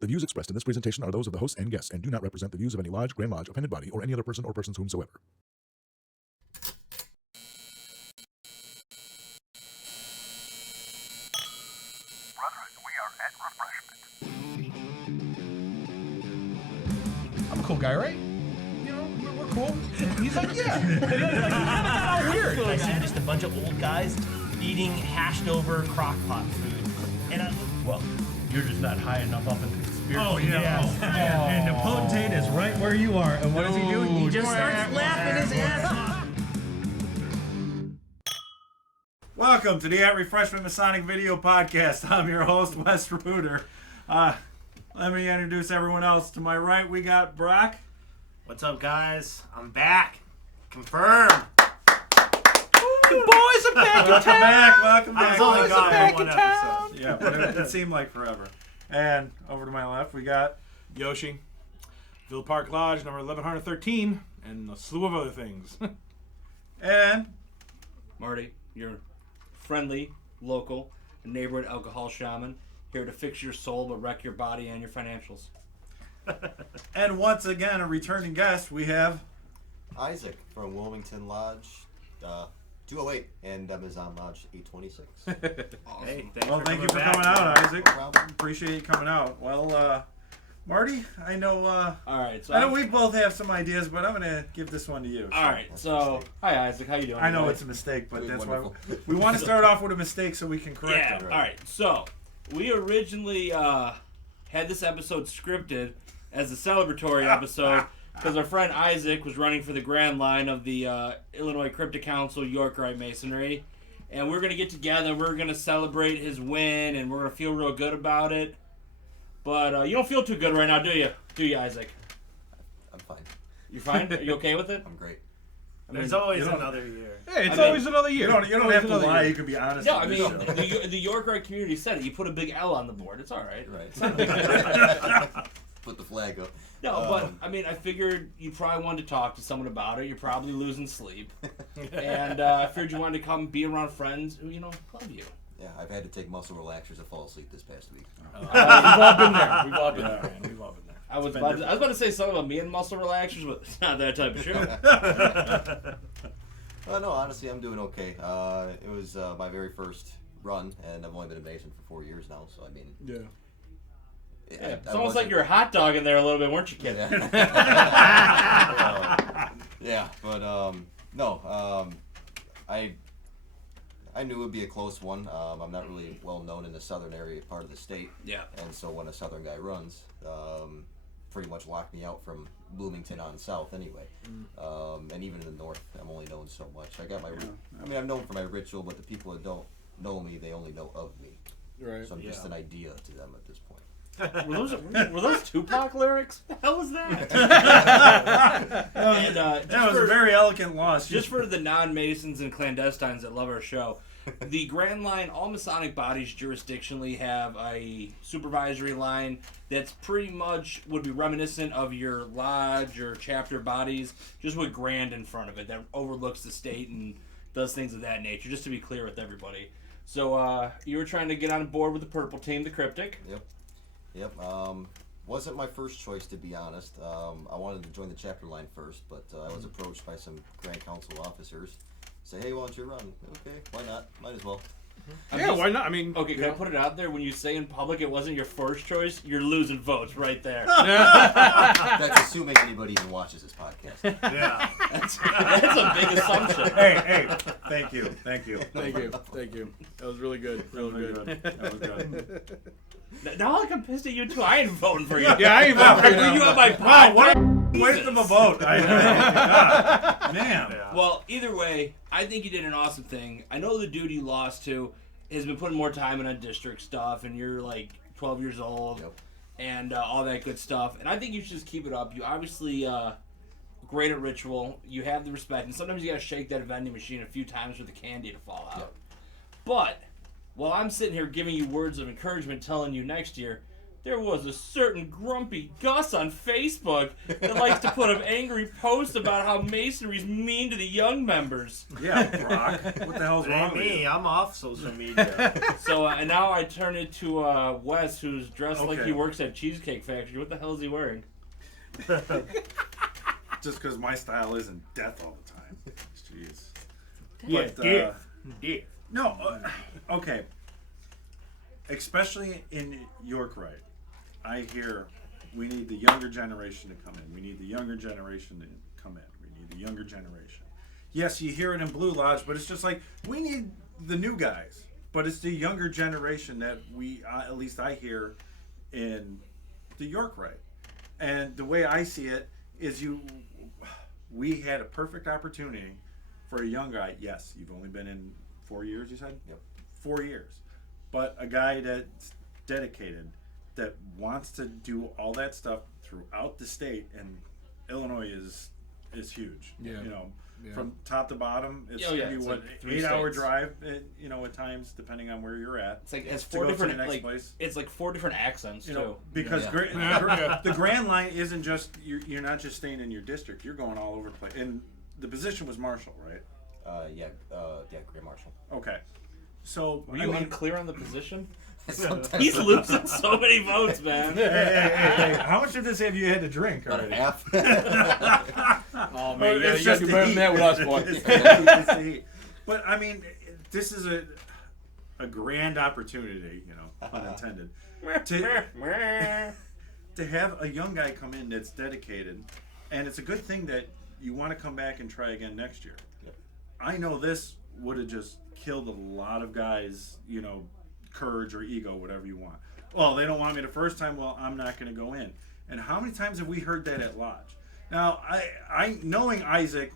The views expressed in this presentation are those of the hosts and guests and do not represent the views of any lodge, Grand Lodge, appended body, or any other person or persons whomsoever. Brethren, we are at Refreshment. I'm a cool guy, right? You know, we're cool. He's like, yeah. He's all weird. I see just a bunch of old guys eating hashed over crock pot food. And well, you're just not high enough up in the conspiracy. Oh, yeah. And the potentate is right where you are. And what does he do? He just starts laughing his ass off. Welcome to the At Refreshment Masonic Video Podcast. I'm your host, Wes Reuter. Let me introduce everyone else. To my right, we got Brock. What's up, guys? I'm back. Confirmed. The boys are back in town. Welcome I back. was only Boys are gone back for in one town. episode. Yeah, but it seemed like forever. And over to my left, we got Yoshi, Ville Park Lodge, number 1113, and a slew of other things. and Marty, your friendly, local, neighborhood alcohol shaman, here to fix your soul but wreck your body and your financials. and once again, a returning guest, we have Isaac from Wilmington Lodge 208 and Amazon Lodge 826. Awesome. Hey, thanks well, for thank you coming for coming back. out, Isaac. No problem. Appreciate you coming out. Well, Marty, I know All right, so I know we both have some ideas, but I'm gonna give this one to you. all right, so hi Isaac, how you doing? I know today? it's a mistake, but Doing that's wonderful. why we want to start off with a mistake so we can correct Yeah. it. All right, so we originally had this episode scripted as a celebratory episode because our friend Isaac was running for the Grand Line of the Illinois Cryptic Council York Rite Masonry, and we're gonna get together. We're gonna celebrate his win, and we're gonna feel real good about it. But you don't feel too good right now, do you? Do you, Isaac? I'm fine. You fine? Are you okay with it? I'm great. There's always you don't- another year. Hey, it's I mean, always another You year. don't have to Another lie. year. You can be honest. No, on I this mean, show. the York Rite community said it. You put a big L on the board. It's all right. Right. Put the flag up. No, but I mean, I figured you probably wanted to talk to someone about it. You're probably losing sleep, and I figured you wanted to come be around friends who love you. Yeah, I've had to take muscle relaxers to fall asleep this past week. We've all been there. We've all been there, man. We've all been there. I was about to say something about me and muscle relaxers, but it's not that type of show. No, honestly, I'm doing okay. It was my very first run, and I've only been a Mason for 4 years now, so I mean... Yeah. It's almost like you're hot dogging there a little bit, weren't you, kid? Yeah, but no, I knew it would be a close one. I'm not really well known in the southern area part of the state. Yeah. And so when a southern guy runs, pretty much locked me out from Bloomington on south anyway. And even in the north, I'm only known so much. I got my, I mean, I'm known for my ritual, but the people that don't know me, they only know of me. Right. So I'm just an idea to them at this point. Were those Tupac lyrics? The hell was that? And, That was a very elegant loss. Just for the non-Masons and clandestines that love our show, the Grand Line, all Masonic bodies jurisdictionally have a supervisory line that's pretty much would be reminiscent of your lodge or chapter bodies, just with Grand in front of it that overlooks the state and does things of that nature, just to be clear with everybody. So you were trying to get on board with the purple team, the Cryptic. Yep. Wasn't my first choice, to be honest. I wanted to join the chapter line first, but I was approached by some Grand Council officers. Say, hey, why don't you run? Okay, why not? Might as well. Yeah, why not? I mean, Okay, can I put it out there? When you say in public it wasn't your first choice, you're losing votes right there. That's assuming anybody even watches this podcast. Yeah. That's a big assumption. Hey, thank you. Thank you. That was really good. Really good. That was good. Now like I'm pissed at you too. I ain't voting for you. Yeah, I ain't voting for you I bring you now. on my Wow, podcast. what a waste of a vote. I God, man. Yeah. Well, either way, I think you did an awesome thing. I know the dude you lost to has been putting more time in on district stuff, and you're like 12 years old, Yep. and all that good stuff. And I think you should just keep it up. You obviously great at ritual. You have the respect, and sometimes you gotta shake that vending machine a few times for the candy to fall out. Yep. But while I'm sitting here giving you words of encouragement, telling you next year, there was a certain grumpy Gus on Facebook that likes to put up angry posts about how Masonry's mean to the young members. Yeah, Brock. What the hell's It wrong ain't with me. you? I'm off social media. So and now I turn it to Wes, who's dressed like Okay. he works at Cheesecake Factory. What the hell is he wearing? Just because my style isn't death all the time. Jeez. Yeah, But, no, okay. Especially in York, right? I hear we need the younger generation to come in. We need the younger generation to come in. We need the younger generation. Yes, you hear it in Blue Lodge, but it's just like we need the new guys. But it's the younger generation that we, at least I hear, in the York, right? And the way I see it is we had a perfect opportunity for a young guy. Yes, you've only been in 4 years, you said? Yep. 4 years. But a guy that's dedicated, that wants to do all that stuff throughout the state, and Illinois is huge. Yeah. You know, Yeah. from top to bottom, it's Oh, yeah, gonna be it's what, like 3 8-hour states. drive, at times, depending on where you're at. It's like it's to 4 go to different the next like place. it's like 4 different accents You too. know, because Yeah. the Grand Line isn't just you're not just staying in your district. You're going all over the place. And the position was Marshal, right? Yeah, Grand Marshal. Okay. So Were you unclear on the position? Sometimes He's losing so many votes, man. hey, how much of this have you had to drink about already? half. Oh man, Well, yeah, it's you gotta just do the better than heat. that with us, boy. It's the heat, it's the heat. But I mean, this is a grand opportunity, pun intended, to have a young guy come in that's dedicated, and it's a good thing that you want to come back and try again next year. Yep. I know this would have just killed a lot of guys, courage or ego, whatever you want. Well, they don't want me the first time. Well, I'm not going to go in. And how many times have we heard that at Lodge? Now, I knowing Isaac,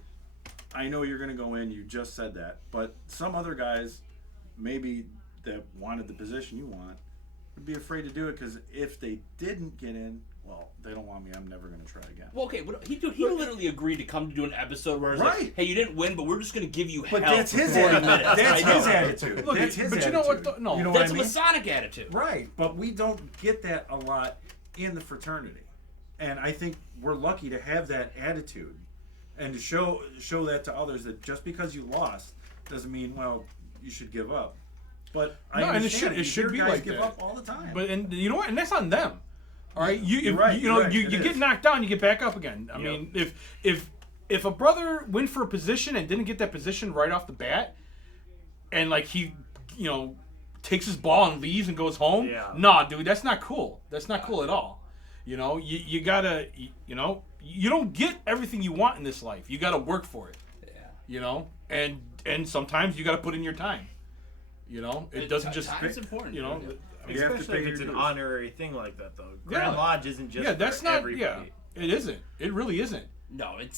I know you're going to go in. You just said that. But some other guys, maybe that wanted the position you want, would be afraid to do it because if they didn't get in, well, they don't want me. I'm never going to try again. Well, okay, but he literally agreed to come to do an episode where it's Right. like, hey, you didn't win, but we're just going to give you But hell that's for his 40 attitude. minutes. That's I know. his attitude. Look, That's his but you attitude. know what? No. you know That's what I a mean? Masonic attitude. Right, but we don't get that a lot in the fraternity, and I think we're lucky to have that attitude, and to show that to others that just because you lost doesn't mean you should give up. But I No, and it understand should- it you should hear be guys like give that. up all the time. But and you know what? And that's on them. All right, You're right, you you're right, you it get is. knocked down, you get back up again. I Yep. mean, if a brother went for a position and didn't get that position right off the bat, and like he, takes his ball and leaves and goes home, Yeah. nah, dude, that's not cool. That's not cool at all. You gotta, you don't get everything you want in this life. You gotta work for it. Yeah. And sometimes you gotta put in your time. It doesn't just, Time's important. I mean, You have to Especially pay if it's your an dues. honorary thing like that, though. Yeah. Grand Lodge isn't just yeah, that's for not, everybody. yeah, it isn't. It really isn't. No, it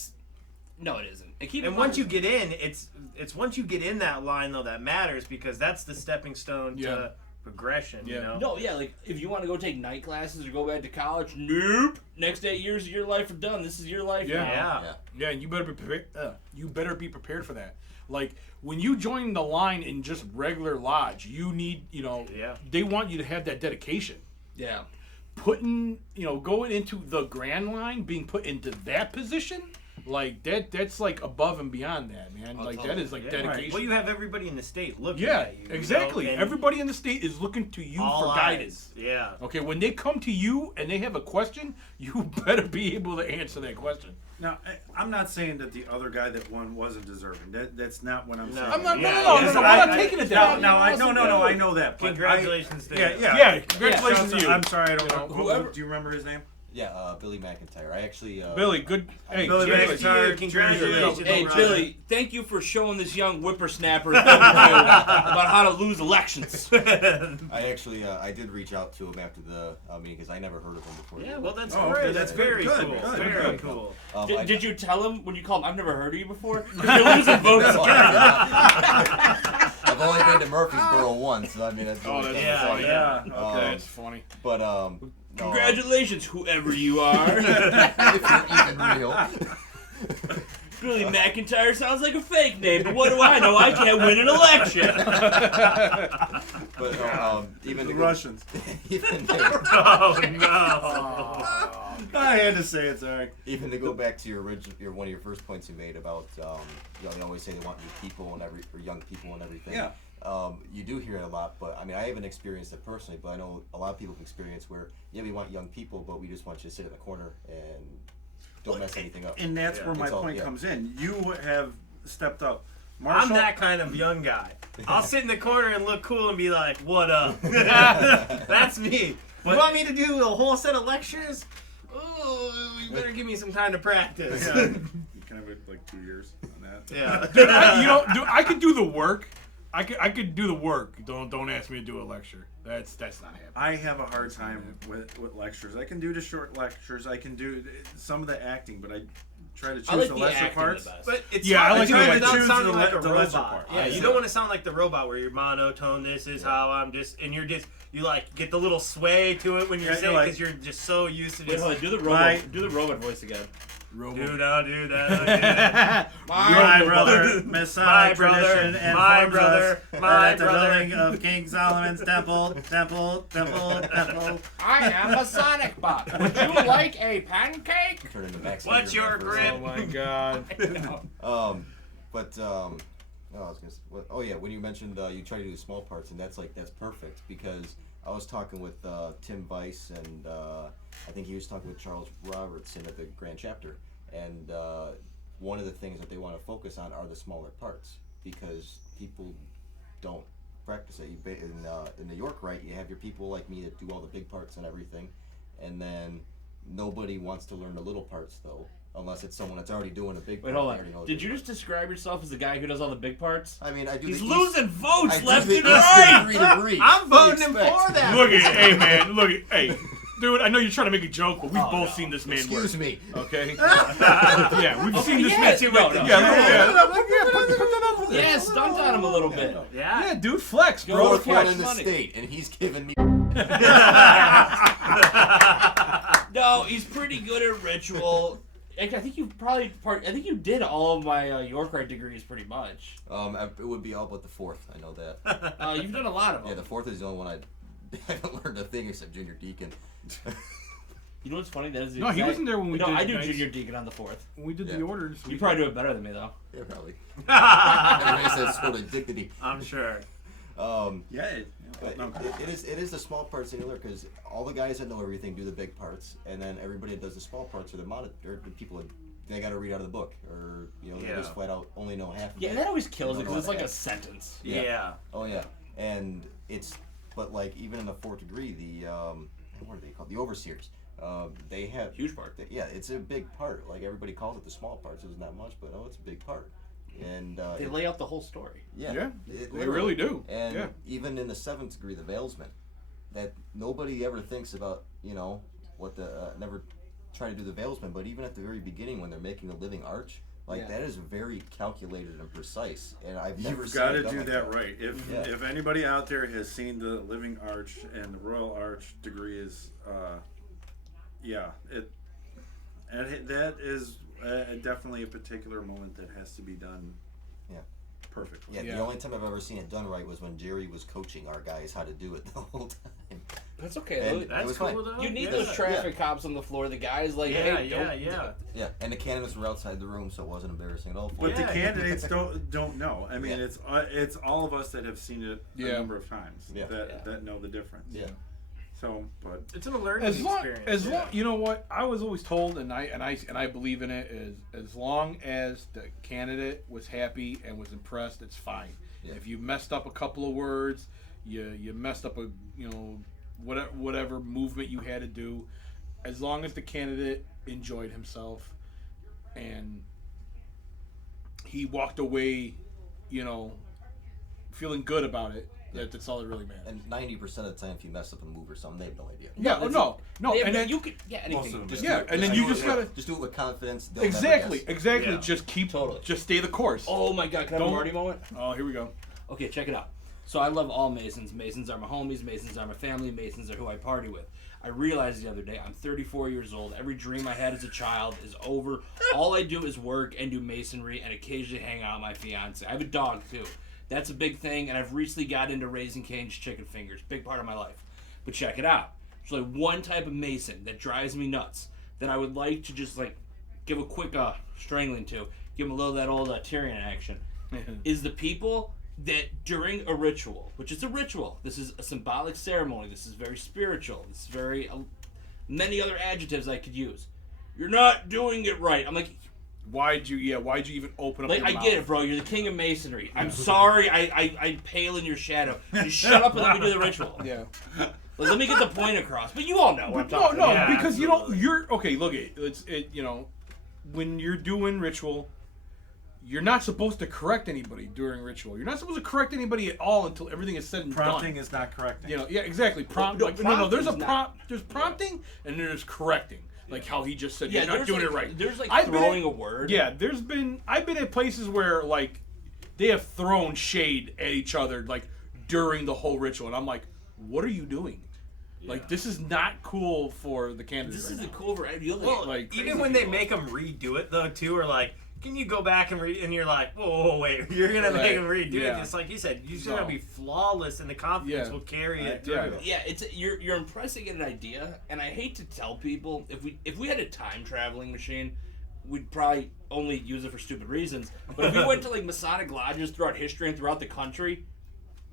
isn't. And keep in And mind- once you get in, it's once you get in that line though that matters because that's the stepping stone Yeah. to progression. You Yeah. know. No, yeah, like if you want to go take night classes or go back to college, nope. Next 8 years of your life are done. This is your life Yeah. now. Yeah. Yeah, and you better be prepared. You better be prepared for that. Like when you join the line in just regular lodge, you need, Yeah. they want you to have that dedication. Yeah. Putting, going into the grand line, being put into that position, like that's like above and beyond that, man. Oh, Like totally. that is like Yeah. dedication. Well, you have everybody in the state looking Yeah, at you. exactly. And Everybody in the state is looking to you all for eyes. guidance. Yeah. Okay, when they come to you and they have a question, you better be able to answer that question. Now, I'm not saying that the other guy that won wasn't deserving. That's not what I'm saying. I'm not. Yeah, No. yeah. I'm not taking it that way. No, I know that. But Congratulations to yeah, him. yeah. Yeah, congratulations to you. I'm sorry, I don't know. whoever- Do you remember his name? Yeah, Billy McIntyre. I actually. Billy, good. Hey, Billy cheers. McIntyre. Congratulations. Hey, brother. Billy, thank you for showing this young whippersnapper a thing or two about how to lose elections. I actually, I did reach out to him after the meeting because I never heard of him before. Yeah, well, that's Oh, great. okay, That's that's very good, cool. good, Very good. cool. Did you tell him when you called him, I've never heard of you before? 'Cause you're losing votes. I've only been to Murfreesboro once, so I mean, that's Oh, that's Yeah, funny. yeah. Okay, that's funny. But no, Congratulations, whoever you are. if you're even real. Billy McIntyre sounds like a fake name, but what do I know? I can't win an election. But even The to go, Russians. even, to, Oh no! I had to say it, sorry. even to go back to your one of your first points you made about they always say they want new people and young people and everything. Yeah. You do hear it a lot, but I mean, I haven't experienced it personally, but I know a lot of people have experienced where, we want young people, but we just want you to sit in the corner and don't mess anything up. And that's where my It's all- point yeah. comes in. You have stepped up. I'm Marshall, that kind of young guy. I'll sit in the corner and look cool and be like, "What up?" That's me. You want me to do a whole set of lectures? Oh, you better give me some time to practice. Yeah. You can have like 2 years on that. Yeah. Dude, I could do the work. I could do the work. Don't ask me to do a lecture. That's not happening. I have a hard time with lectures. I can do the short lectures. I can do some of the acting, but I try to choose I like the the lesser acting parts. the best. But it's Yeah, hard I like to the do acting. without Choose sounding the like a lesser robot. part. Yeah, you don't want to sound like the robot where you're monotone. This is how I'm just, and you like get the little sway to it when you're Yeah, saying you're because you're just so used to Wait, just. hold on, do the My- robot voice again. Do not do that. I'll do that. My brother, Masonic brother, tradition my informs brother, us my that at the brother. building of King Solomon's temple. I am Masonic bot. Would you like a pancake? Turn into Max What's Headroom your there for a grip? second. Oh my god. I was gonna say, when you mentioned you try to do small parts, and that's perfect, because I was talking with Tim Weiss, and I think he was talking with Charles Robertson at the Grand Chapter, and one of the things that they want to focus on are the smaller parts, because people don't practice it. In New York, right, you have your people like me that do all the big parts and everything, and then nobody wants to learn the little parts, though, unless it's someone that's already doing a big Wait, part. hold They already know on. the Did you big just describe yourself as the guy who does all the big parts? part. I mean, I do He's the losing votes I do left the and East right. degree. I'm voting him Expect. for that. Look at, hey man, look at, hey, dude. I know you're trying to make a joke, but we've both seen this man work. Excuse me. Okay. Yeah, we've seen this man. Yes, no, no. Put that up there. Yeah, stunt on him a little bit. Yeah. Yeah, dude, flex, bro. Fourth one Flex. in the money. state, and he's giving me. No, he's pretty good at ritual. I think you did all of my York degrees pretty much. It would be all but the fourth. I know that. You've done a lot of them. Yeah, the fourth is the only one I haven't learned a thing except junior deacon. You know what's funny? That is No, he wasn't there when we No, did I do nights. junior deacon on the fourth. When we did Yeah. the orders. You probably do it better than me though. Yeah, probably. Everybody says sort of dignity. I'm sure. Yeah. But it is the small parts in there, because all the guys that know everything do the big parts, and then everybody that does the small parts are the people that they got to read out of the book, or they just flat out only know half of Yeah, it. and that always kills They it don't because know it's like how a to sentence. Yeah. Oh yeah, and but like even in the fourth degree, the what are they called? The overseers. They have Huge part. Yeah, it's a big part. Like everybody calls it the small parts. It's not much, but it's a big part. And They lay out the whole story. Yeah, it they really do. And Yeah. even in the seventh degree, the veilsmen, that nobody ever thinks about, what the never try to do the veilsmen. But even at the very beginning, when they're making the living arch, that is very calculated and precise. And I've never You've seen got it to done do like that right. If anybody out there has seen the Living Arch and the Royal Arch degree is, that is definitely a particular moment that has to be done. Yeah. Perfectly. Yeah, Yeah. the only time I've ever seen it done right was when Jerry was coaching our guys how to do it the whole time. That's okay. And though. That's was cool fine. though. You need yeah. those traffic cops on the floor. The guys like, Yeah, hey, don't- Yeah, and the candidates were outside the room, so it wasn't embarrassing at all. For But them. the candidates don't know. I mean, Yeah. it's all of us that have seen it a number of times Yeah. that know the difference. Yeah. So, but It's a learning As long, experience. you know what I was always told, and I believe in it, is as long as the candidate was happy and was impressed, it's fine. Yeah. If you messed up a couple of words, you messed up whatever movement you had to do, as long as the candidate enjoyed himself and he walked away, feeling good about it. That's all that really matters. And 90% of the time, if you mess up a move or something, they have no idea. Yeah, no, Yeah, and but then you could anything. Most of them Just do. yeah, and then you just gotta Just do it with confidence. They'll never exactly. guess. Yeah. Just keep Totally. just stay the course. Oh my God! Can I have a Don't- Marty moment? Oh, here we go. Okay, check it out. So I love all Masons. Masons are my homies. Masons are my family. Masons are who I party with. I realized the other day I'm 34 years old. Every dream I had as a child is over. All I do is work and do Masonry and occasionally hang out with my fiance. I have a dog too. That's a big thing, and I've recently got into Raising Cane's chicken fingers. Big part of my life. But check it out. There's like one type of Mason that drives me nuts that I would like to just like give a quick strangling to, give them a little of that old Tyrion action, is the people that during a ritual, which is a ritual, this is a symbolic ceremony, this is very spiritual, this is very, many other adjectives I could use. You're not doing it right. I'm like, Why'd you even open up like, your I mouth? get it, bro. You're the king of Masonry. I'm sorry. I pale in your shadow. You shut up and let me do the ritual. Yeah. Like, let me get the point across. But you all know what I'm talking No, about. because absolutely. you're okay. Look, when you're doing ritual, you're not supposed to correct anybody during ritual. You're not supposed to correct anybody at all until everything is said and Prompting done. is not correcting. Yeah, exactly. No, There's a prompting's prompt. There's prompting and there's correcting. Like how he just said, Yeah, you're not there's doing like, it right. There's like I've been throwing at- a word. Yeah, I've been at places where like they have thrown shade at each other like during the whole ritual, and I'm like, what are you doing? Like this is not cool for the candidate. This right isn't now. cool for you. Well, like, even crazy when they people. make them redo it though, too, or like, can you go back and and you're like, whoa, wait, you're gonna make Right. them redo Yeah. it? Just like you said, you just gotta No. be flawless, and the confidence Yeah. will carry it Yeah. through. Yeah, you're impressing an idea, and I hate to tell people if we had a time traveling machine, we'd probably only use it for stupid reasons. But if we went to like Masonic lodges throughout history and throughout the country,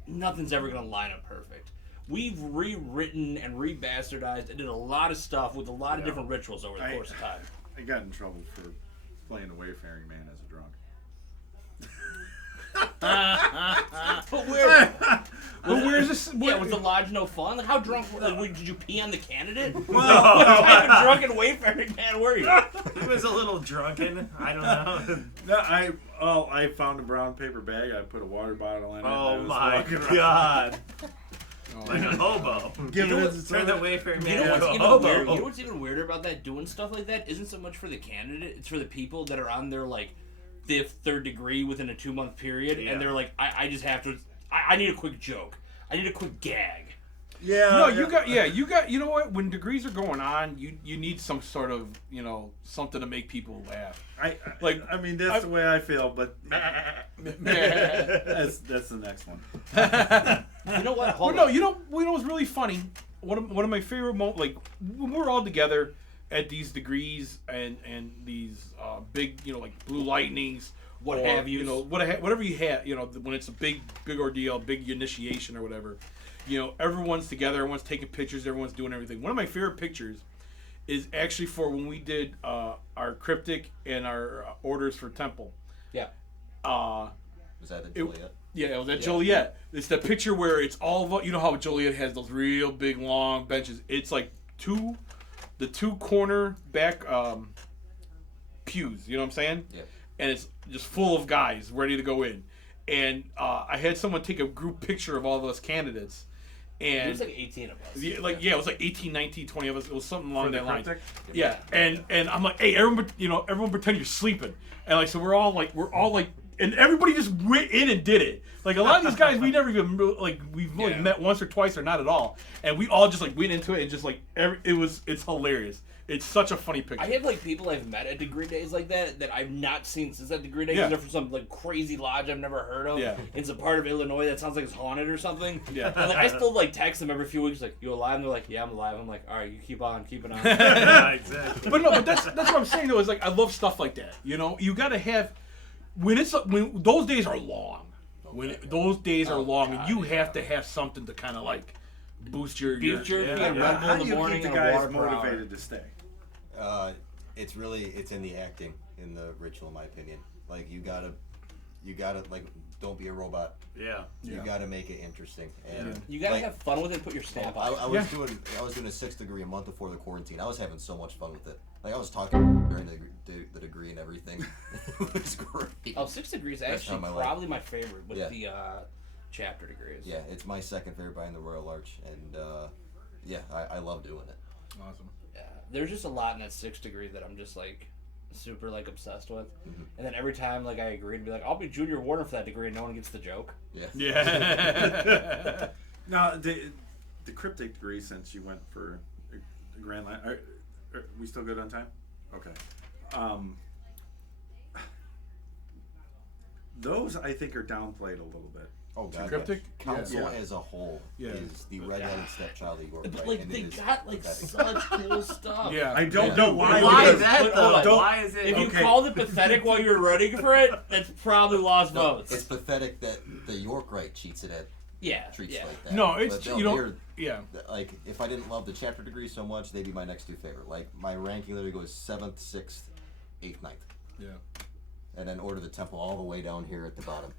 nothing's ever gonna line up perfect. We've rewritten and rebastardized and did a lot of stuff with a lot of different rituals over the course of time. I got in trouble for playing a wayfaring man as a drunk. But where? But where's this? Yeah, was the lodge no fun? Like, how drunk? Like, did you pee on the candidate? No. What type of drunken wayfaring man were you? He was a little drunken. I don't know. No, I found a brown paper bag. I put a water bottle in it. and I Oh was my walking around. god. Like a hobo. Give You know it what- as Turn the Wayfaring You Man know into what's a even hobo. weird? You know what's even weirder about that? Doing stuff like that isn't so much for the candidate; it's for the people that are on their like fifth, third degree within a 2-month period, Yeah. and they're like, I just have to. I need a quick joke. I need a quick gag. Yeah. No, you got. You know what? When degrees are going on, you need some sort of something to make people laugh. I mean, that's the way I feel, but that's the next one. You know what? Hold Well, on. no, you know what's really funny? One of my favorite moments, like when we're all together at these degrees and these big, like blue lightnings, What or, have yous. whatever you have, when it's a big ordeal, big initiation or whatever, everyone's together, everyone's taking pictures, everyone's doing everything. One of my favorite pictures is actually for when we did our Cryptic and our orders for Temple. Yeah. Was that at Joliet? Yeah, it was at Joliet. It's the picture where it's all of, how Joliet has those real big long benches. It's like the two corner back pews. You know what I'm saying? Yeah. And it's just full of guys ready to go in. And I had someone take a group picture of all those candidates. And It was like 18 of us. it was like 18, 19, 20 of us. It was something along For the that line. Cryptic? Yeah, and I'm like, hey, everyone pretend you're sleeping, and like, so we're all like, and everybody just went in and did it. Like a lot of these guys, we never even we've only met once or twice or not at all, and we all just like went into it and just like it's hilarious. It's such a funny picture. I have like people I've met at degree days like that I've not seen since that degree day. Yeah. They're from some like crazy lodge I've never heard of. Yeah. In some part of Illinois that sounds like it's haunted or something. Yeah. And, like, I still like text them every few weeks like, you alive? And they're like, yeah, I'm alive. I'm like, all right, you keep on. Yeah, exactly. But that's what I'm saying though. Is like I love stuff like that. You got to have when those days are long. Those days are long, and you have to have something to kind of like boost your Future, yeah. being Red Bull How in do the you morning keep the and a guys water per hour. motivated to stay? It's in the acting, in the ritual, in my opinion. Like you gotta like don't be a robot. Yeah. You gotta make it interesting. And You gotta like, have fun with it. Put your stamp I on it. was doing a 6th degree a month before the quarantine. I was having so much fun with it. Like I was talking during the degree and everything. It was great. Oh, 6 degrees Best actually time of my life. probably my favorite with Yeah. the chapter degrees. Yeah, it's my second favorite behind the Royal Arch, and I love doing it. Awesome. Yeah, there's just a lot in that 6 degree that I'm just like super like obsessed with, Mm-hmm. and then every time like I agree to be like, I'll be junior warden for that degree, and no one gets the joke. Yeah. Yeah. Now, the Cryptic degree, since you went for the Grand Line, are we still good on time? Okay. those I think are downplayed a little bit. Oh god. Cryptic? Council Yeah. as a whole Yeah. is the redheaded stepchild of York. But right? like And they it is got like pathetic. such cool stuff. Yeah. I don't know why. Why because- is that but hold though? on. Don't- Why is it? If you Okay. called it pathetic while you were running for it, that's probably lost No, votes. it's pathetic that the York right cheats it at yeah. treats Yeah. like that. No, it's But you know. they're- Yeah. like if I didn't love the chapter degree so much, they'd be my next two favorite. Like my ranking literally goes 7th, 6th, 8th, 9th. Yeah. And then Order of the Temple all the way down here at the bottom.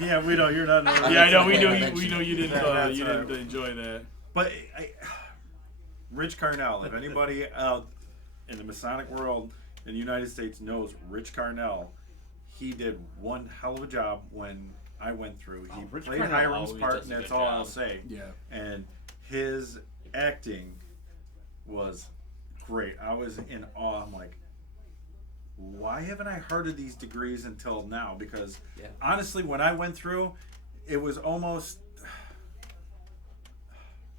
Yeah, we know you're not. Yeah, I know. We know. Yeah, We know you didn't. That's You didn't right. enjoy that. But Rich Carnell, if anybody out in the Masonic world in the United States knows Rich Carnell, he did one hell of a job when I went through. He Rich played Carnell Hiram's always part, does and a that's good all job. I'll say. Yeah. And his acting was great. I was in awe. I'm like, why haven't I heard of these degrees until now? Because Yeah. honestly, when I went through, it was almost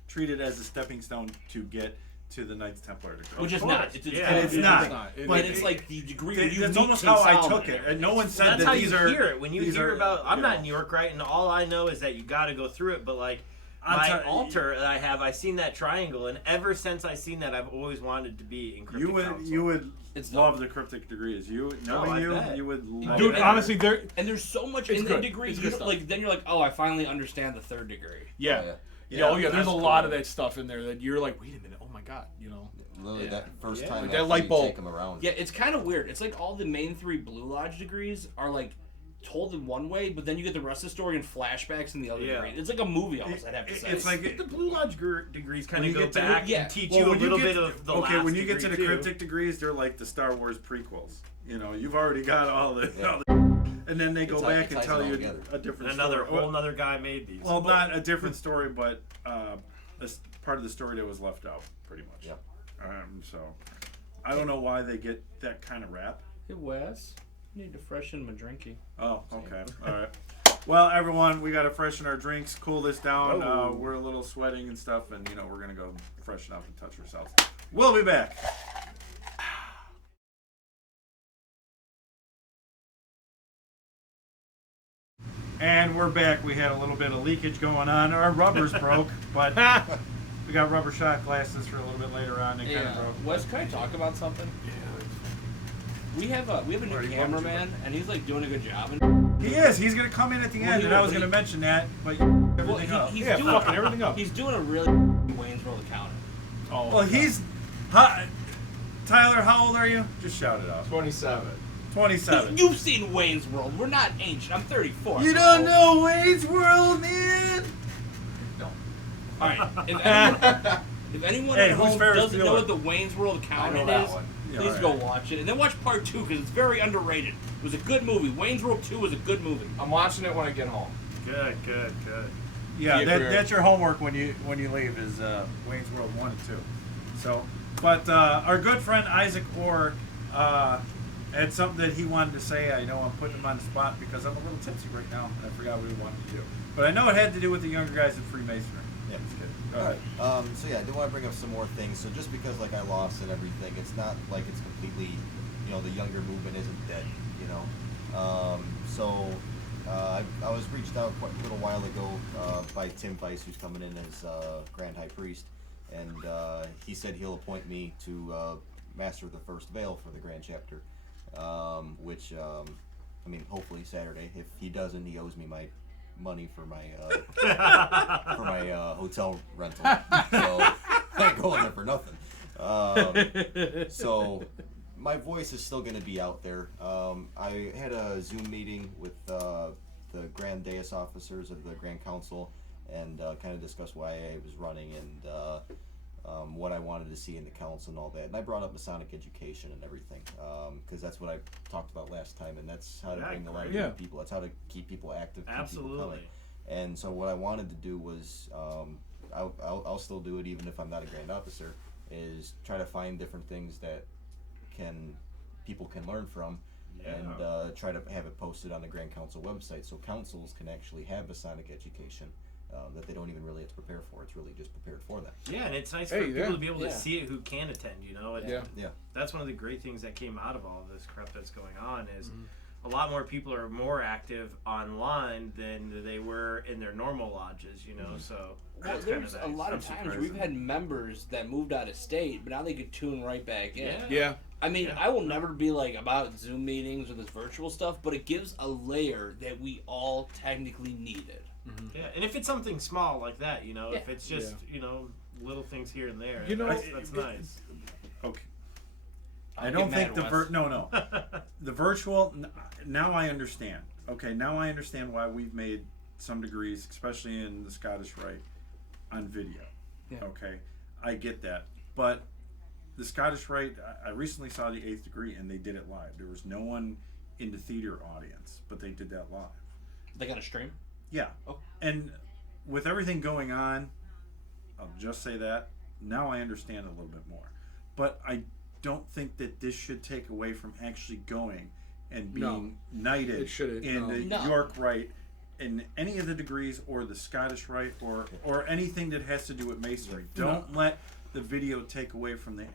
treated as a stepping stone to get to the Knights Templar degree. Which is not. It's not. But But it's like the degree. That's you almost meet King how I Solomon took it. and And no one said That's that how these you are. hear it when you these hear are, about. I'm you not know. in New York, right? And all I know is that you got to go through it. But like I'm my sorry, altar that I have, I seen that triangle, and ever since I seen that, I've always wanted to be in Cryptic Council. You would It's love the cryptic degrees. Knowing I you, bet. you would love Dude, it. honestly, there. And there's so much It's in good. the degree. It's You good don't, stuff. like then you're like, oh, I finally understand the third degree. Yeah. Oh, yeah. Yeah. Oh yeah. There's a that's lot cool. of that stuff in there that you're like, wait a minute. Oh my god. You know. Literally Yeah. that first Yeah. time Like that after light you bulb. take them around. Yeah, it's kind of weird. It's like all the main 3 Blue Lodge degrees are like told in one way, but then you get the rest of the story in flashbacks in the other Yeah. degree. It's like a movie almost. I'd have to say. It's like The Blue Lodge degrees kind When of you go get to- back yeah. and teach Well, you a when little get bit to- of the okay, last when you get to the degree, too. cryptic degrees, they're like the Star Wars prequels. You know, you've already got all the, Yeah. and then they go It back ties and it tell all you together. a different And another story. whole other guy made these. Well, not a different story, but part of the story that was left out, pretty much. Yep. So, I don't know why they get that kind of rap. Hey Wes, I need to freshen my drinking. Oh, okay. All right. Well, everyone, we got to freshen our drinks, cool this down. Whoa. We're a little sweating and stuff, and, we're going to go freshen up and touch ourselves. We'll be back. And we're back. We had a little bit of leakage going on. Our rubbers broke, but we got rubber shot glasses for a little bit later on. They Hey, kind of broke. Wes, can I talk about something? We have a new Already cameraman, and he's like doing a good job. And He is. He's going to come in at the Well, end, he and I will, was but going to he- mention that, but well, everything up. he's Yeah, doing fucking everything up. He's doing a really Wayne's World accountant. Oh. Well, he's... Tyler, how old are you? Just shout it out. 27. 27. You've seen Wayne's World. We're not ancient. I'm 34. You don't know Wayne's World, man? All right. If anyone Hey, at who's home Ferris doesn't know Bueller? what the Wayne's World accountant that is, one. Yeah, please all go watch it, and then watch part 2 because it's very underrated. It was a good movie. Wayne's World 2 was a good movie. I'm watching it when I get home. Good. Yeah, Yeah, that's your homework when you leave is Wayne's World 1 and 2. So, but our good friend Isaac Orr had something that he wanted to say. I know I'm putting him on the spot because I'm a little tipsy right now. I forgot what he wanted to do. But I know it had to do with the younger guys in Freemasonry. Yep. Just kidding. Go ahead. So yeah, I do want to bring up some more things. So just because like I lost and everything, it's not like it's completely, the younger movement isn't dead. I was reached out quite a little while ago by Tim Weiss, who's coming in as Grand High Priest, and he said he'll appoint me to Master of the First Veil for the Grand Chapter, which hopefully Saturday. If he doesn't, he owes me my money for my hotel rental, so I ain't going there for nothing. So my voice is still going to be out there. I had a Zoom meeting with the Grand Deus officers of the Grand Council and kind of discussed why I was running and what I wanted to see in the council and all that. And I brought up Masonic education and everything because that's what I talked about last time, and that's how to bring the light to people. That's how to keep people active, keep people coming. Absolutely. And so what I wanted to do was, I'll still do it even if I'm not a Grand Officer, is try to find different things that people can learn from, and try to have it posted on the Grand Council website so councils can actually have Masonic education that they don't even really have to prepare for. It's really just prepared for them. Yeah, and it's nice for Hey, people yeah. to be able to Yeah. see it who can attend. And Yeah. Yeah. that's one of the great things that came out of all of this crap that's going on is a lot more people are more active online than they were in their normal lodges, you know. So Well, that's kind there's of a nice. lot of I'm times surprised. we've had members that moved out of state, but now they could tune right back in. Yeah. Yeah. I mean, I will never be like about Zoom meetings or this virtual stuff, but it gives a layer that we all technically needed. Yeah, and if it's something small like that, you know, if Yeah. it's just you know little things here and there, You know, that's nice. Okay. I'll I don't get think mad, Wes. no. The virtual, now I understand. Okay, now I understand why we've made some degrees, especially in the Scottish Rite, on video. Yeah. Okay, I get that. But the Scottish Rite, I recently saw the 8th degree and they did it live. There was no one in the theater audience, but they did that live. They got a stream? Yeah. Oh. And with everything going on, I'll just say that, now I understand a little bit more. But I don't think that this should take away from actually going and being knighted It shouldn't, in no. the No. York Rite, in any of the degrees, or the Scottish Rite, or anything that has to do with Masonry. Don't let the video take away from the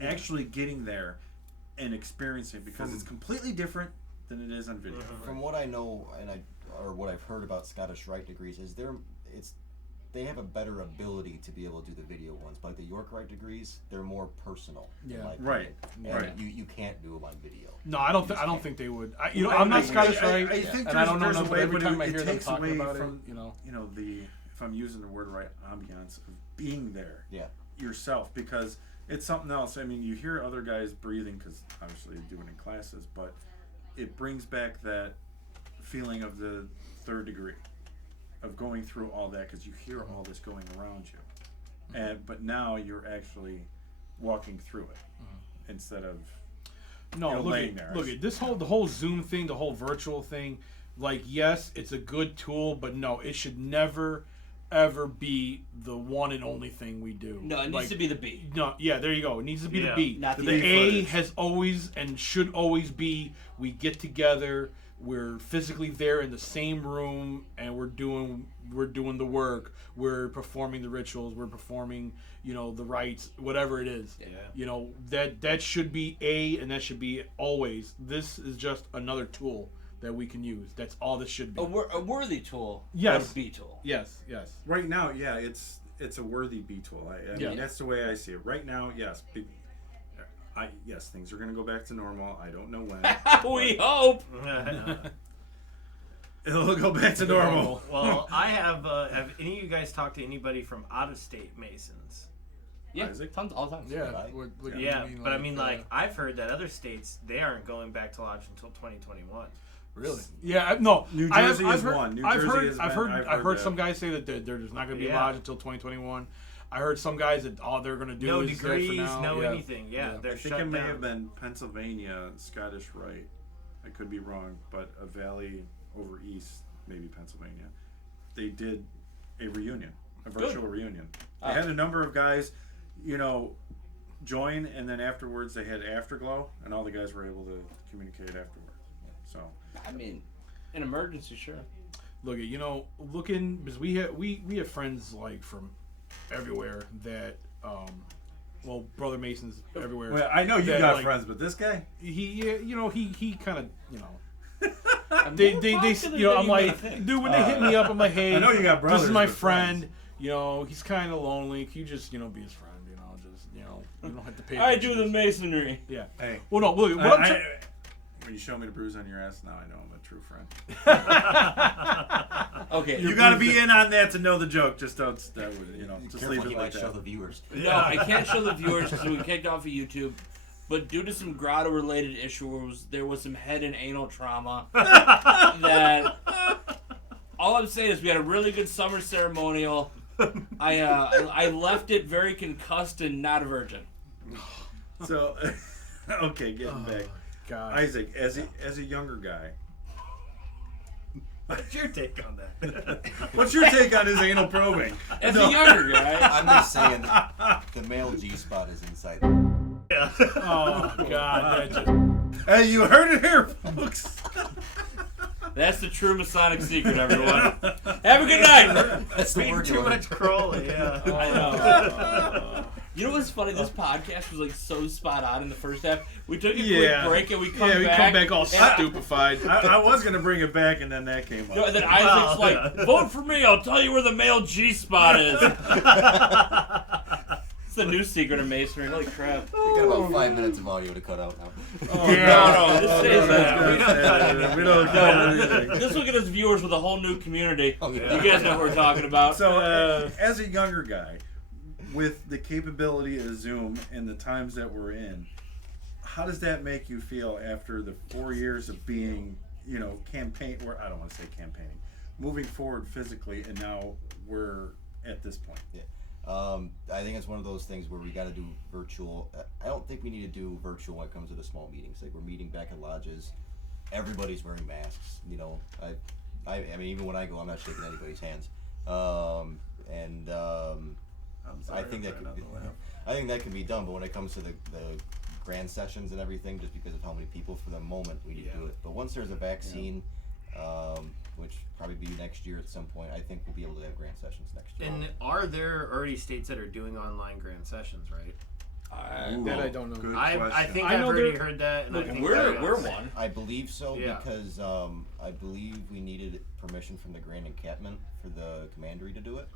actually getting there and experiencing it, because it's completely different than it is on video. From what I know, or what I've heard about Scottish Rite degrees, is they have a better ability to be able to do the video ones. But like the York Rite degrees, they're more personal. in Yeah. my Right. opinion. Right. And you can't do them on video. No, I don't think they would. I'm not Scottish Rite, I think and I don't know, there's a but way, every but time I it hear them takes talking away about from, it, the, if I'm using the word right, ambiance of being there Yeah. yourself, because it's something else. I mean, you hear other guys breathing, because obviously you do it in classes, but it brings back that feeling of the 3rd degree, of going through all that, because you hear all this going around you, but now you're actually walking through it instead of No, laying there. look at the whole Zoom thing, the whole virtual thing. Like, yes, it's a good tool, but no, it should never, ever be the one and only thing we do. No, it needs Like, to be the B. No, yeah, there you go. It needs to be Yeah. the B. Not the The A A footage. has always and should always be, we get together, we're physically there in the same room, and we're doing the work, we're performing the rituals, we're performing, the rites, whatever it is. Yeah. That should be A, and that should be always. This is just another tool that we can use. That's all this should be. A worthy tool. Yes. Or a B tool. Yes. Right now, yeah, it's a worthy B tool. I Yeah. mean, that's the way I see it. Right now, yes. Yes, things are going to go back to normal. I don't know when. We hope. It'll go back to normal. Well, I have any of you guys talked to anybody from out of state Masons? Yeah, Isaac? tons, all the time. Yeah. Right. What do you Yeah, mean, but I mean, like, I've heard that other states, they aren't going back to lodge until 2021. Really? Yeah, no. New I Jersey I've is heard, one. New I've Jersey heard, has I've been- heard, I've I've heard heard that. some guys say that there's not going to be Yeah. lodge until 2021. I heard some guys that all they're going to do No is that for degrees, now. no Yeah. anything. Yeah, Yeah. they're I think shut it may down. have been Pennsylvania, Scottish Rite. I could be wrong, but a valley over east, maybe Pennsylvania, they did a reunion, a virtual reunion. They had a number of guys, join, and then afterwards they had afterglow, and all the guys were able to communicate afterwards. So I mean, an emergency, sure. Look at looking, because we have friends like from everywhere that brother Masons everywhere. well, I know you that, got like, friends, but this guy, he kind of I'm they more I'm confident than you might like, think. dude, when they hit me up, I'm like, hey, I know you got this is brothers, my but friend. He's kind of lonely. Can you just be his friend? You don't have to pay. I attention do to the this. masonry. Yeah. hey, Well, no, look. What I'm trying. when you show me the bruise on your ass, now I know I'm a true friend. Okay. You got to be in on that to know the joke. Just don't, just Careful, leave he it might like show that. the viewers. No, I can't show the viewers because we kicked off of YouTube. But due to some grotto-related issues, there was some head and anal trauma. That all I'm saying is we had a really good summer ceremonial. I left it very concussed and not a virgin. So, okay, getting back. God. Isaac, as a younger guy, What's your take on that? what's your take on his anal probing? As a younger guy, I'm just saying, the male G spot is inside. Oh God. That just, Hey, you heard it here, folks. that's the true Masonic secret, everyone. Have a good night. That's the Being word you too learned. much Crowley, yeah. I know. You know what's funny? This podcast was like so spot on in the first half. We took a Yeah. quick break and we come Yeah, we back. come back all and- stupefied. I was gonna bring it back, and then that came up. No, and then Isaac's like, vote for me, I'll tell you where the male G spot is. It's the new secret of Masonry. Holy crap. We got about 5 minutes of audio to cut out now. No, this stays We out. don't cut anything. This will get us viewers with a whole new community. Oh, You yeah. guys know what we're talking about. So, as a younger guy, with the capability of Zoom and the times that we're in, how does that make you feel after the 4 years of being, campaign? Or I don't want to say campaigning, moving forward physically, and now we're at this point. Yeah. I think it's one of those things where we got to do virtual. I don't think we need to do virtual when it comes to the small meetings. Like, we're meeting back at lodges, everybody's wearing masks. I mean, even when I go, I'm not shaking anybody's hands. I'm sorry I think if that I could don't be, laugh. I think that can be done. But when it comes to the grand sessions and everything, just because of how many people for the moment, we need to do it. But once there's a vaccine, which probably be next year at some point, I think we'll be able to have grand sessions next year. And are there already states that are doing online grand sessions, right? That I don't know. Good I question. think I I've know already there- heard that, and I think we're that- one. I believe so Yeah. because I believe we needed permission from the Grand Encampment for the commandery to do it,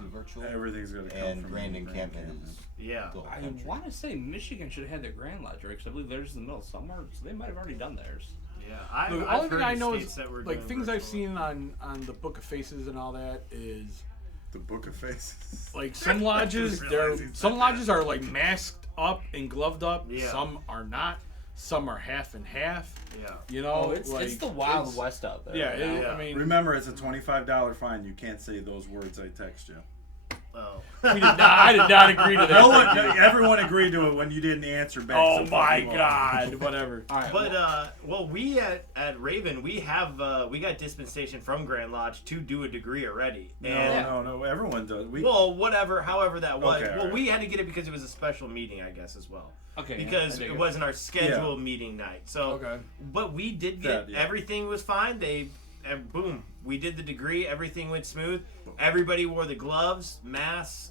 do virtual. Everything's gonna come And from Grand the Encampment is Yeah. still I country. want to say Michigan should have had their Grand Lodge, right? Because I believe theirs is in the middle somewhere, so they might have already done theirs. Yeah. The I've only thing heard I of know states is that were like doing things I've virtual. seen on the Book of Faces and all that is The Book of Faces. like some lodges realize some lodges are like masked up and gloved up. Yeah. Some are not. Some are half and half. Yeah. You know, Oh, it's like, the Wild it's- West out there. Yeah, now. I mean, Remember, it's a $25 fine. You can't say those words I text you. Oh. I did not agree to that. No one, everyone agreed to it when you didn't answer back. Oh so my fucking well. God! Whatever. All right. But we at Raven we have we got dispensation from Grand Lodge to do a degree already. And No. Everyone does. however that was. Okay, well, alright. we had to get it because it was a special meeting, I guess, as well. Okay, yeah, Because I dig it it. wasn't our scheduled meeting night. So, Okay. but we did get That, yeah. everything was fine. And boom, we did the degree. Everything went smooth. Everybody wore the gloves, masks.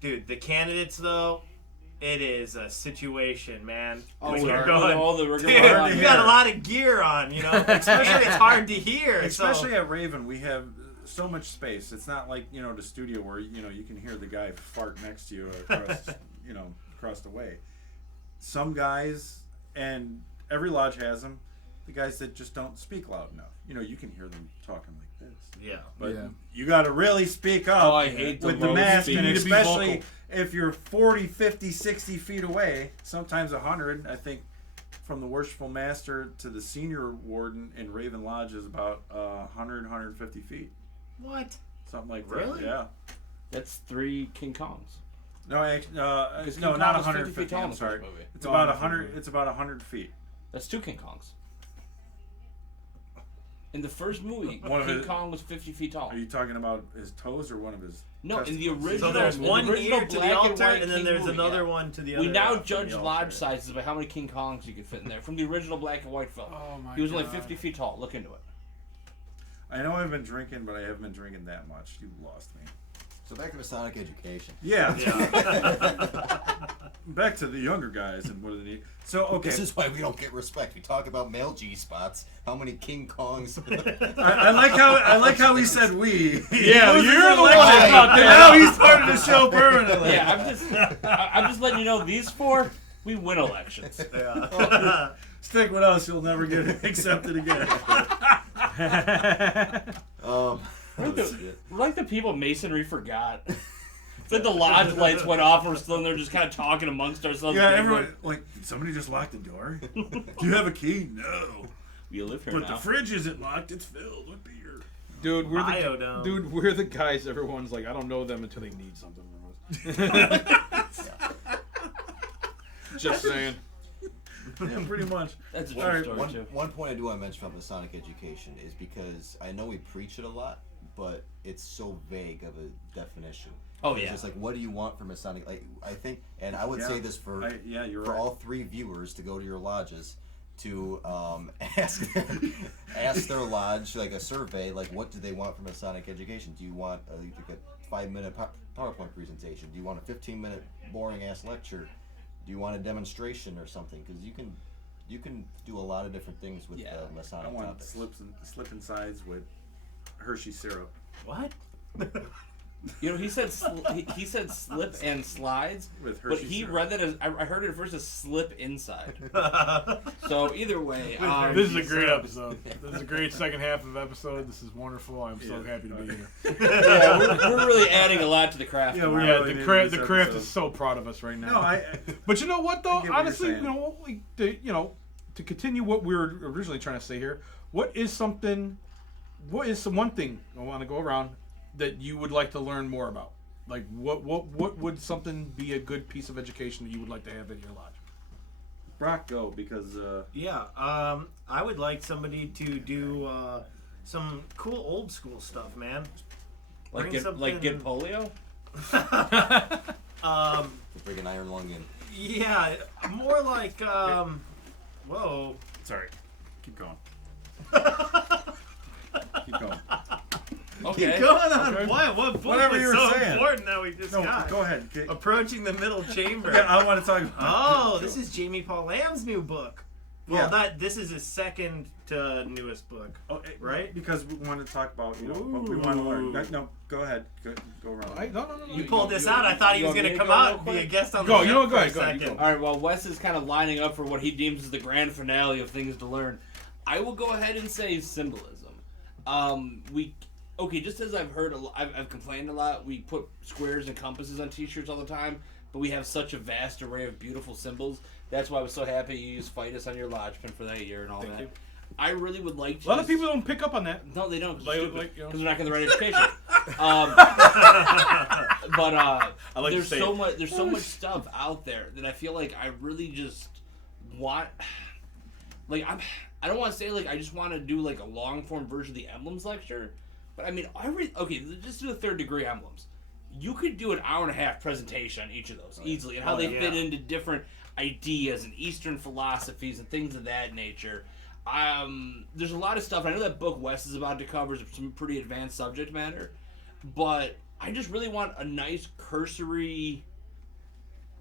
Dude, the candidates though, it is a situation, man. Oh, When with you're with going, all the dude, rigmarole on. you got a lot of gear on, especially it's hard to hear. Especially so, at Raven, we have so much space. It's not like the studio where you can hear the guy fart next to you across across the way. Some guys, and every lodge has them, the guys that just don't speak loud enough. You can hear them talking like this. yeah. But Yeah. you got to really speak up Oh, I hate the with the low mask, speak. and You need to be especially vocal. if you're 40, 50, 60 feet away, sometimes 100. I think from the worshipful master to the senior warden in Raven Lodge is about 100, 150 feet. What? Something like Really? that. Yeah. That's 3 King Kongs. No, actually, Because King no, Kong not was 50 feet 150. tall in I'm the sorry. first movie. It's about 100. It's about 100 feet. That's 2 King Kongs. In the first movie, One of King his- Kong was 50 feet tall. Are you talking about his toes or one of his? No, in the testicles? original. So there's in the one original ear to black the altar, white and then King there's movie, another yeah. one to the other. We now from judge the lodge altar. sizes by how many King Kongs you could fit in there. From the original black and white film. Oh my He was only God. 50 feet tall. Look into it. I know I've been drinking, but I haven't been drinking that much. You lost me. So back to Masonic education. Yeah. Yeah. Back to the younger guys and what do they need. So okay, This is why we don't get respect. We talk about male G spots. How many King Kongs? I like how he said we. Yeah, He you're the one election, that brought and that now up. he's part of the show permanently. Yeah, I'm just letting you know these 4, we win elections. Yeah. Stick with us, you'll never get accepted again. oh, the- shit. Like the people Masonry forgot. It's like the lodge lights went off and we're still in there just kind of talking amongst ourselves. Yeah, being everyone like somebody just locked the door. Do you have a key? No. We live here But now. the fridge isn't locked. It's filled with beer. Dude, we're Iodome. we're the guys. Everyone's like, I don't know them until they need something from us. Just saying. Yeah, pretty much. That's a true All right, story too. One point I do want to mention about Masonic education is because I know we preach it a lot, but it's so vague of a definition. Oh, It's yeah. just like, what do you want from Masonic? Like, I think, and I would say this for you're for right. all 3 viewers to go to your lodges to ask their lodge like a survey, like what do they want from Masonic education? Do you want like a 5-minute PowerPoint presentation? Do you want a 15-minute boring ass lecture? Do you want a demonstration or something? Because you can do a lot of different things with Masonic I want topics. slip and sides with Hershey syrup. What? You know, he said he said slip and slides, With but Hershey he syrup. read that as I heard it first as slip inside. So either way, This is a great episode. This is a great second half of the episode. This is wonderful. I'm so happy to be here. yeah, we're really adding a lot to the craft. Yeah, we Yeah, really the needed craft, this the craft episode. is so proud of us right now. No, I But you know what, though? I get what Honestly, you're you saying. know, to continue what we were originally trying to say here, what is some one thing I want to go around that you would like to learn more about? Like, what would something be a good piece of education that you would like to have in your lodge? Brock go because Yeah, I would like somebody to do some cool old school stuff, man. Like Bring get polio. The friggin' iron lung in. Yeah, more like whoa. sorry, keep going. Keep going. Okay. Keep going on. Okay. What book Whatever was you were so saying. important that we just No, got? go ahead. Approaching the middle chamber. Yeah, I want to talk about. Oh, this is Jamie Paul Lamb's new book. Well, Yeah. this is his second to newest book. Right? Because we want to talk about what we want to learn. No, go ahead. Go around. No. You pulled this out. I thought he was want going me to to come go out real and be a quick? guest on Go, the you show know what, go for a ahead, go ahead, you second. go. All right. Well, Wes is kind of lining up for what he deems as the grand finale of things to learn. I will go ahead and say symbolism. Just as I've heard, I've complained a lot. We put squares and compasses on T-shirts all the time, but we have such a vast array of beautiful symbols. That's why I was so happy you used Fitus on your lodge pin for that year and all that. you. I really would like to. A lot of people don't pick up on that. No, they don't. Like, Because like, you know. they're not getting the right education. But like to there's say so it. much. There's so much stuff out there that I feel like I really just want. Like I don't want to say like I just want to do like a long form version of the emblems lecture, but I mean just do the third degree emblems. You could do an hour and a half presentation on each of those easily, and how they fit into different ideas and Eastern philosophies and things of that nature. There's a lot of stuff. I know that book Wes is about to cover is some pretty advanced subject matter, but I just really want a nice cursory,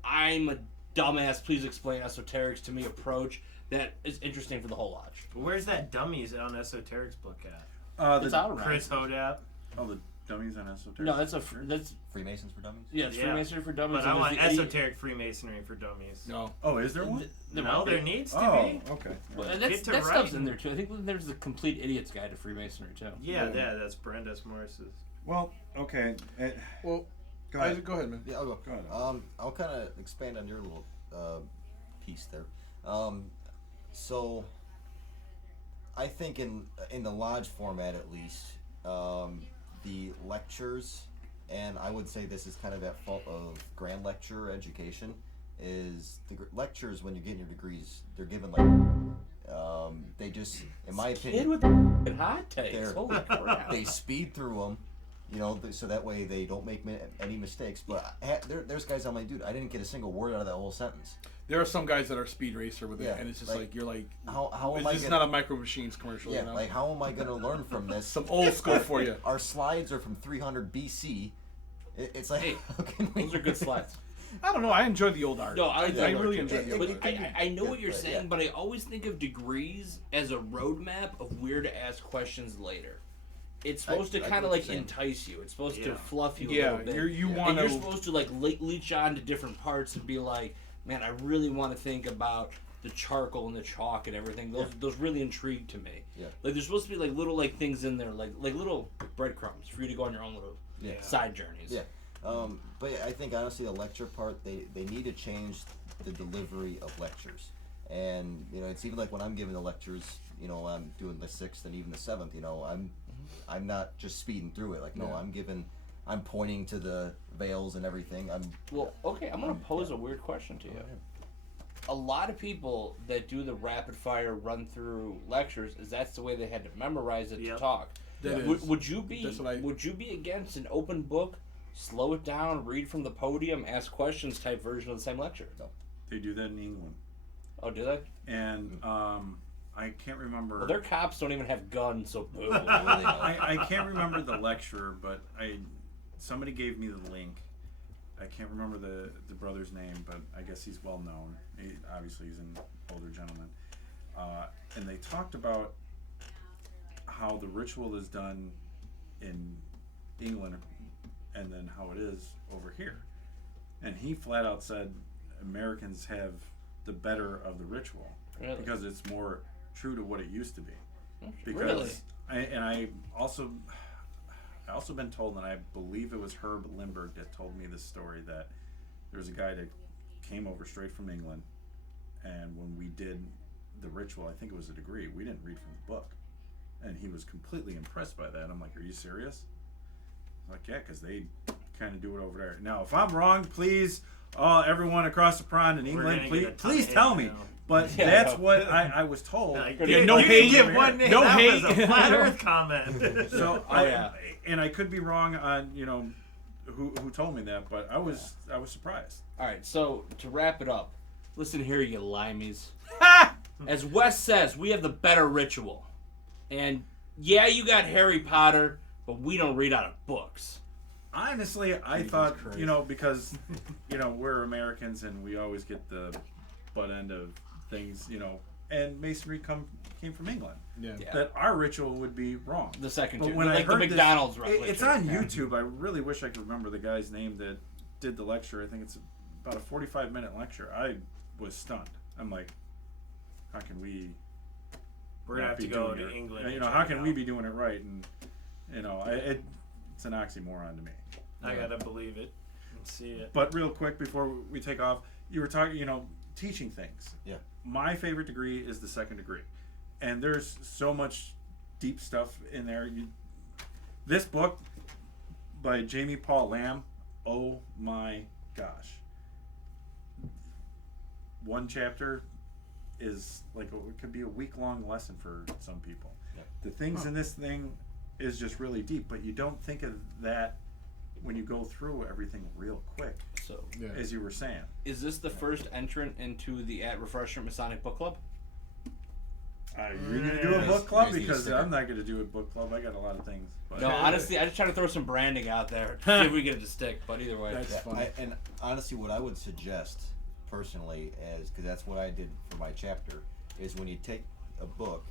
I'm a dumbass, please explain esoterics to me approach that is interesting for the whole lodge. Where's that Dummies on Esoteric's book at? It's out around. Chris Hodap. Oh, the dummies on esoteric. No, that's Freemasons for Dummies? it's Yeah. Freemasonry for dummies. But I and want there's the Esoteric Freemasonry for Dummies. No. Oh, is there one? No, there needs to Oh, be. okay. Well, Right. that Get to stuff's writing. in there too. I think there's the Complete Idiot's Guide to Freemasonry too. Yeah, that's Brenda's Morris's. Well, okay. Well, Go ahead. Isaac, go ahead, man. Yeah, I'll go. Go ahead. I'll kind of expand on your little piece there. So, I think in the lodge format at least, the lectures, and I would say this is kind of at fault of grand lecture education, is the lectures when you're getting your degrees, they're given like, they just, in my Kid opinion, with the hot takes. They're- Holy crap. they speed through them, so that way they don't make any mistakes. But there's guys I'm like, dude, I didn't get a single word out of that whole sentence. There are some guys that are speed racer with it, Yeah, and it's just like, like you're like, How am I it's just gonna, not a Micro Machines commercial. yeah, You know? like how am I gonna learn from this? Some old school for you. Our slides are from 300 BC. It's like, Hey, how can we Those are good slides. I don't know. I enjoy the old art. No, I really do. enjoy the old But art. I know what you're Yeah. saying, but I always think of degrees as a roadmap of where to ask questions later. It's supposed to I kind get of what like you're saying. entice you. It's supposed to Yeah. fluff you a Yeah, little bit. you And want you're to. supposed to like leech on to different parts and be like, man, I really want to think about the charcoal and the chalk and everything. Those really intrigue to me. Yeah. Like there's supposed to be like little like things in there, like little breadcrumbs for you to go on your own little Yeah. side journeys. Yeah. But I think honestly the lecture part, they need to change the delivery of lectures. And it's even like when I'm giving the lectures, I'm doing the 6th and even the 7th, I'm not just speeding through it. Like no, Yeah. I'm pointing to the veils and everything. Well, okay, I'm gonna pose a weird question to you. A lot of people that do the rapid fire run through lectures is that's the way they had to memorize it Yep. to talk. That Would, is- would you be that's what I- would you be against an open book, slow it down, read from the podium, ask questions type version of the same lecture? They do that in England, Oh, do they? and I can't remember. Well, their cops don't even have guns, so boo. Really don't. I can't remember the lecturer, but somebody gave me the link. I can't remember the brother's name, but I guess he's well known. Obviously, he's an older gentleman. And they talked about how the ritual is done in England and then how it is over here. And he flat out said Americans have the better of the ritual because it's more true to what it used to be. Because I also been told, and I believe it was Herb Limberg that told me this story, that there's a guy that came over straight from England, and when we did the ritual, I think it was a degree, we didn't read from the book, and he was completely impressed by that. I'm like, are you serious? I'm like, yeah, because they kind of do it over there. Now, if I'm wrong, please, everyone across the pond in England, please tell me. But that's what I was told. No hate. Give one name. No that hate. was a flat Earth comment. So and I could be wrong on who told me that, but I was surprised. All right, so to wrap it up, listen here, you limeys. As Wes says, we have the better ritual, and yeah, you got Harry Potter, but we don't read out of books. Honestly, I thought because we're Americans and we always get the butt end of things, and Masonry came from England. Yeah. That our ritual would be wrong. The second But two, when I like the heard McDonald's it's on YouTube. I really wish I could remember the guy's name that did the lecture. I think it's about a 45-minute lecture. I was stunned. I'm like, how can we? We're gonna have to go to England. and How check can it we out. be doing it right? And it's an oxymoron to me. I gotta believe it and see it. But real quick before we take off, you were talking, teaching things. Yeah. My favorite degree is the second degree, and there's so much deep stuff in there. This book by Jamie Paul Lamb, oh my gosh. One chapter is like it could be a week-long lesson for some people. Yeah. The things in this thing is just really deep, but you don't think of that when you go through everything real quick, So, as you were saying. is this the first entrant into the Refreshment Masonic Book Club? Are you going to do a book club? Nice Because sticker. I'm not going to do a book club. I got a lot of things. But No, honestly, I just try to throw some branding out there, see if we get it to stick. But either way, That's fun. And honestly, what I would suggest personally, because that's what I did for my chapter, is when you take a book,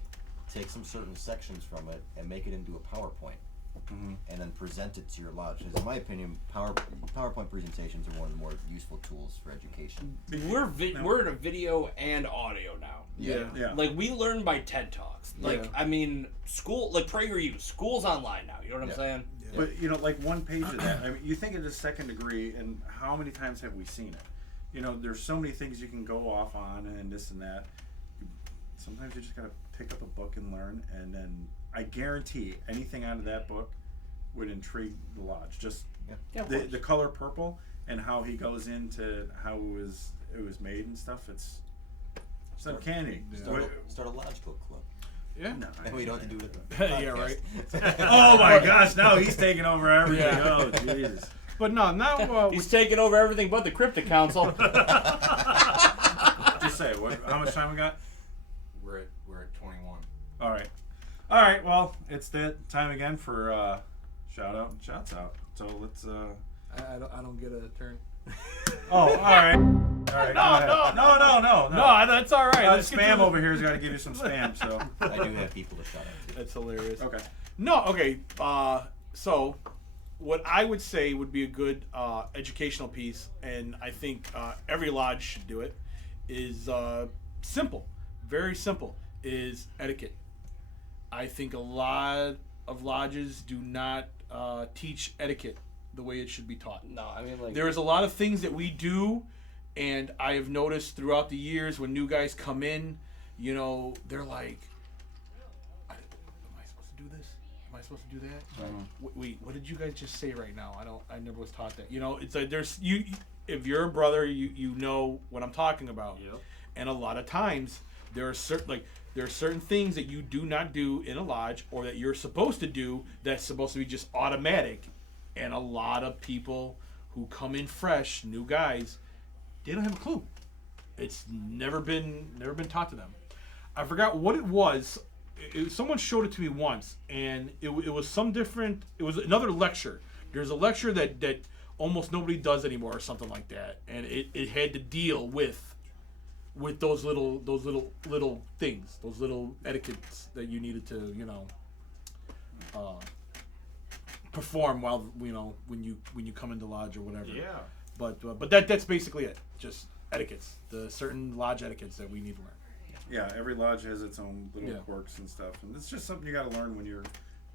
take some certain sections from it and make it into a PowerPoint, and then present it to your lodge. Because in my opinion, PowerPoint presentations are one of the more useful tools for education. we're in a video and audio now. Yeah. Like we learn by TED Talks. Like I mean, school, like PragerU, school's online now. You know what I'm saying? But like one page of that. I mean, you think of the second degree, and how many times have we seen it? There's so many things you can go off on, and this and that. Sometimes you just gotta pick up a book and learn, and then I guarantee anything out of that book would intrigue the lodge. Just the color purple and how he goes into how it was made and stuff. It's uncanny. Start a lodge book club. Yeah. No, That way you don't have to do it. At the Yeah, podcast. right. oh my gosh! Now he's taking over everything. Yeah. Oh Jesus! But no, now He's taking over everything but the Cryptic Council. Just say how much time we got? We're at 21. All right. Well, it's that time again for shout out and shouts out. So let's. I don't get a turn. Oh, all right. All right. No. No, that's all right. Let's get Spam to over here has got to give you some spam. So. I do have people to shout out to. That's hilarious. Okay. No, okay. So, what I would say would be a good educational piece, and I think every lodge should do it, is simple, very simple, is etiquette. I think a lot of lodges do not teach etiquette the way it should be taught. No, I mean, like, There's a lot of things that we do, and I have noticed throughout the years when new guys come in, they're like, am I supposed to do this? Am I supposed to do that? Wait, what did you guys just say right now? I never was taught that. It's like there's you. If you're a brother, you know what I'm talking about. Yep. And a lot of times there are certain things that you do not do in a lodge, or that you're supposed to do that's supposed to be just automatic. And a lot of people who come in fresh, new guys, they don't have a clue. It's never been taught to them. I forgot what it was. Someone showed it to me once, and it was some different. It was another lecture, There's a lecture that almost nobody does anymore, or something like that, and it had to deal with those little things, those little etiquettes that you needed to perform while when you come into lodge or whatever. Yeah. But that's basically it. Just etiquettes, the certain lodge etiquettes that we need to learn. Yeah, every lodge has its own little Yeah. quirks and stuff, and it's just something you got to learn when you're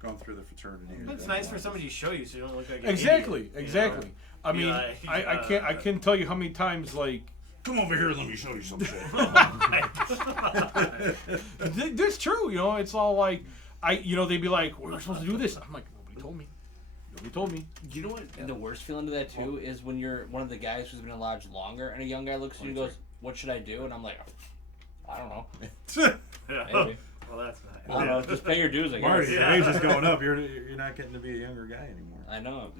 going through the fraternity. But it's nice for somebody to show you so you don't look like an Exactly, idiot, exactly. I Be mean, like, I can't tell you how many times Come over here, let me show you some shit. that's true. It's all like they'd be like, we're supposed to do this. I'm like, nobody told me. Nobody told me. You know what? And the worst feeling to that too is when you're one of the guys who's been in lodge longer, and a young guy looks at you and goes, "What should I do?" And I'm like, "I don't know. Maybe. Well, that's nice. I don't know. Just pay your dues, I guess." Marty, your age is going up. You're not getting to be a younger guy anymore. I know.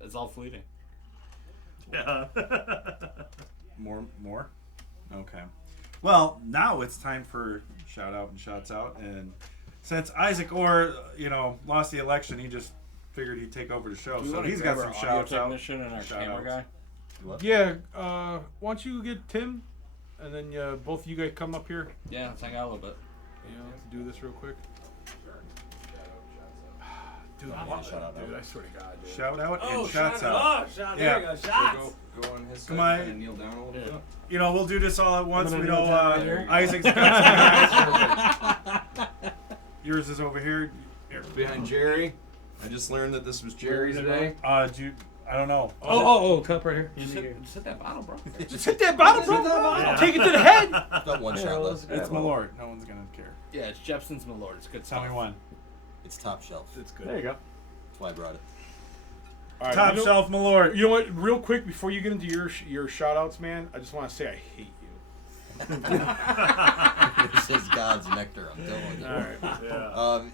It's all fleeting. Yeah. More? Okay. Well, now it's time for shout out and shouts out. And since Isaac Orr, lost the election, he just figured he'd take over the show. Do we So wanna he's got grab some our audio shouts out. technician and our shout-outs. camera guy? Yeah. Why don't you get Tim, and then both of you guys come up here. Yeah, let's hang out a little bit. Let's do this real quick. Dude, Shout out. I swear to God, dude. Shout out and Oh, shouts shout out. out. Shout, there you go. Shots. Go on his Come side on. and kneel down a little bit. We'll do this all at once. I'm We gonna know kneel down right here. Isaac's got some guys. Yours is over here. Behind Jerry. I just learned that this was Jerry today. I don't know. Oh, cup right here. Just hit that bottle, bro. Just hit that bottle, bro. Yeah. Take it to the head. Got one shot left. It's my lord. No one's gonna care. Yeah, it's Jepson's my lord. It's good Tell stuff. me one. It's top shelf. It's good. There you go. That's why I brought it. All right, Top shelf, my lord. You know what? Real quick, before you get into your shout outs, man, I just want to say I hate you. This is God's nectar, I'm telling you. All right.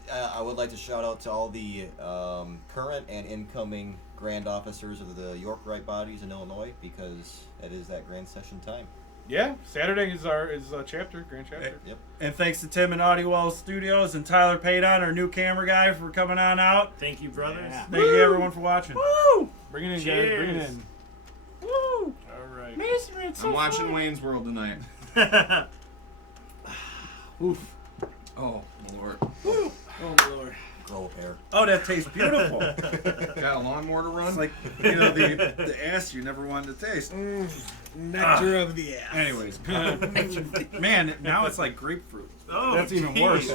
Yeah. I would like to shout out to all the current and incoming grand officers of the York Rite bodies in Illinois, because it is that grand session time. Yeah, Saturday is our chapter, grand chapter. Yep. And thanks to Tim and Audiowell Studios and Tyler Paydon, our new camera guy, for coming on out. Thank you, brothers. Thank you, everyone, for watching. Woo! Bring it in, guys. Bring it Cheers. in. Woo! All right. Masonry, it's I'm watching Wayne's World tonight. Oof. Oh, Lord. Oh, my Lord. Grow a pair. Oh, that tastes beautiful. Got a lawnmower to run? It's like, the ass you never wanted to taste. Nectar of the ass. Anyways, man, now it's like grapefruit. Oh, That's even geez. worse.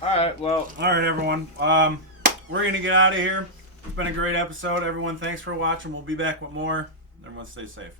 All right. Well, All right, everyone. We're going to get out of here. It's been a great episode. Everyone, thanks for watching. We'll be back with more. Everyone stay safe.